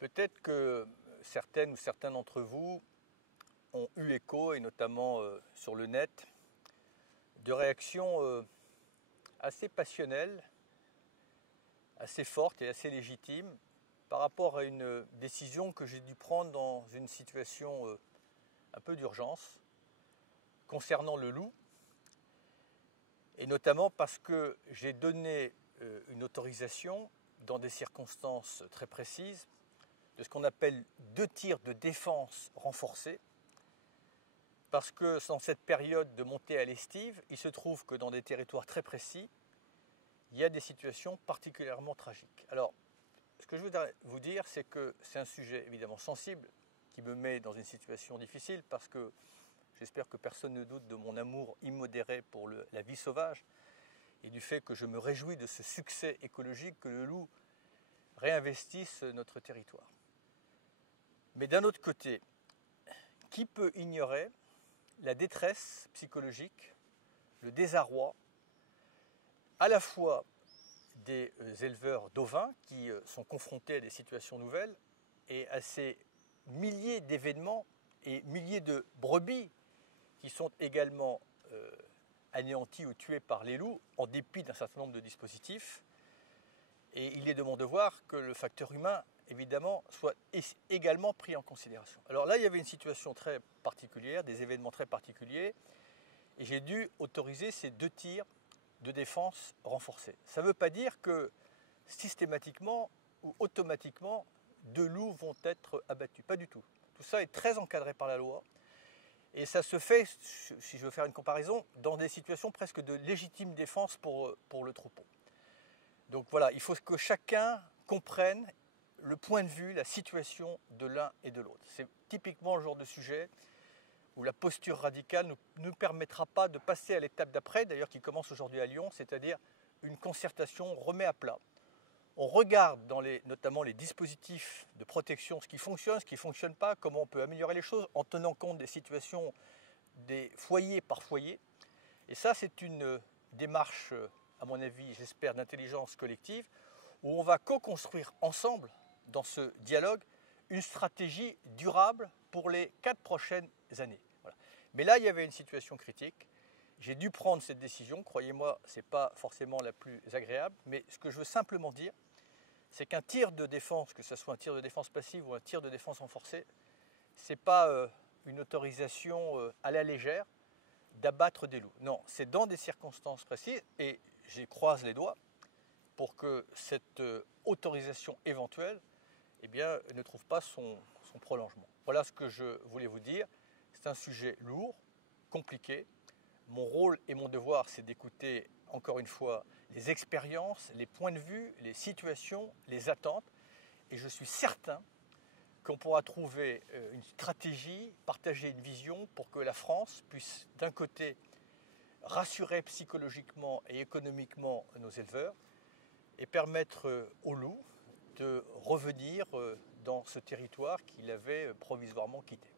Peut-être que certaines ou certains d'entre vous ont eu écho, et notamment sur le net, de réactions assez passionnelles, assez fortes et assez légitimes par rapport à une décision que j'ai dû prendre dans une situation un peu d'urgence concernant le loup, et notamment parce que j'ai donné une autorisation dans des circonstances très précises de ce qu'on appelle 2 tirs de défense renforcés, parce que dans cette période de montée à l'estive, il se trouve que dans des territoires très précis, il y a des situations particulièrement tragiques. Alors, ce que je voudrais vous dire, c'est que c'est un sujet évidemment sensible, qui me met dans une situation difficile, parce que j'espère que personne ne doute de mon amour immodéré pour la vie sauvage, et du fait que je me réjouis de ce succès écologique que le loup réinvestisse notre territoire. Mais d'un autre côté, qui peut ignorer la détresse psychologique, le désarroi, à la fois des éleveurs d'ovins qui sont confrontés à des situations nouvelles et à ces milliers d'événements et milliers de brebis qui sont également anéantis ou tués par les loups en dépit d'un certain nombre de dispositifs. Et il est de mon devoir que le facteur humain, évidemment, soit également pris en considération. Alors là, il y avait une situation très particulière, des événements très particuliers, et j'ai dû autoriser ces 2 tirs de défense renforcés. Ça ne veut pas dire que systématiquement ou automatiquement 2 loups vont être abattus, pas du tout. Tout ça est très encadré par la loi, et ça se fait, si je veux faire une comparaison, dans des situations presque de légitime défense pour le troupeau. Donc voilà, il faut que chacun comprenne le point de vue, la situation de l'un et de l'autre. C'est typiquement le genre de sujet où la posture radicale ne nous permettra pas de passer à l'étape d'après, d'ailleurs qui commence aujourd'hui à Lyon, c'est-à-dire une concertation, on remet à plat. On regarde notamment les dispositifs de protection, ce qui fonctionne, ce qui ne fonctionne pas, comment on peut améliorer les choses en tenant compte des situations des foyers par foyer. Et ça, c'est une démarche, à mon avis, j'espère, d'intelligence collective, où on va co-construire ensemble, dans ce dialogue, une stratégie durable pour les 4 prochaines années. Voilà. Mais là, il y avait une situation critique. J'ai dû prendre cette décision. Croyez-moi, ce n'est pas forcément la plus agréable. Mais ce que je veux simplement dire, c'est qu'un tir de défense, que ce soit un tir de défense passive ou un tir de défense renforcé, ce n'est pas une autorisation à la légère d'abattre des loups. Non, c'est dans des circonstances précises, et je croise les doigts pour que cette autorisation éventuelle ne trouve pas son prolongement. Voilà ce que je voulais vous dire. C'est un sujet lourd, compliqué. Mon rôle et mon devoir, c'est d'écouter, encore une fois, les expériences, les points de vue, les situations, les attentes. Et je suis certain qu'on pourra trouver une stratégie, partager une vision pour que la France puisse, d'un côté, rassurer psychologiquement et économiquement nos éleveurs et permettre aux loups de revenir dans ce territoire qu'il avait provisoirement quitté.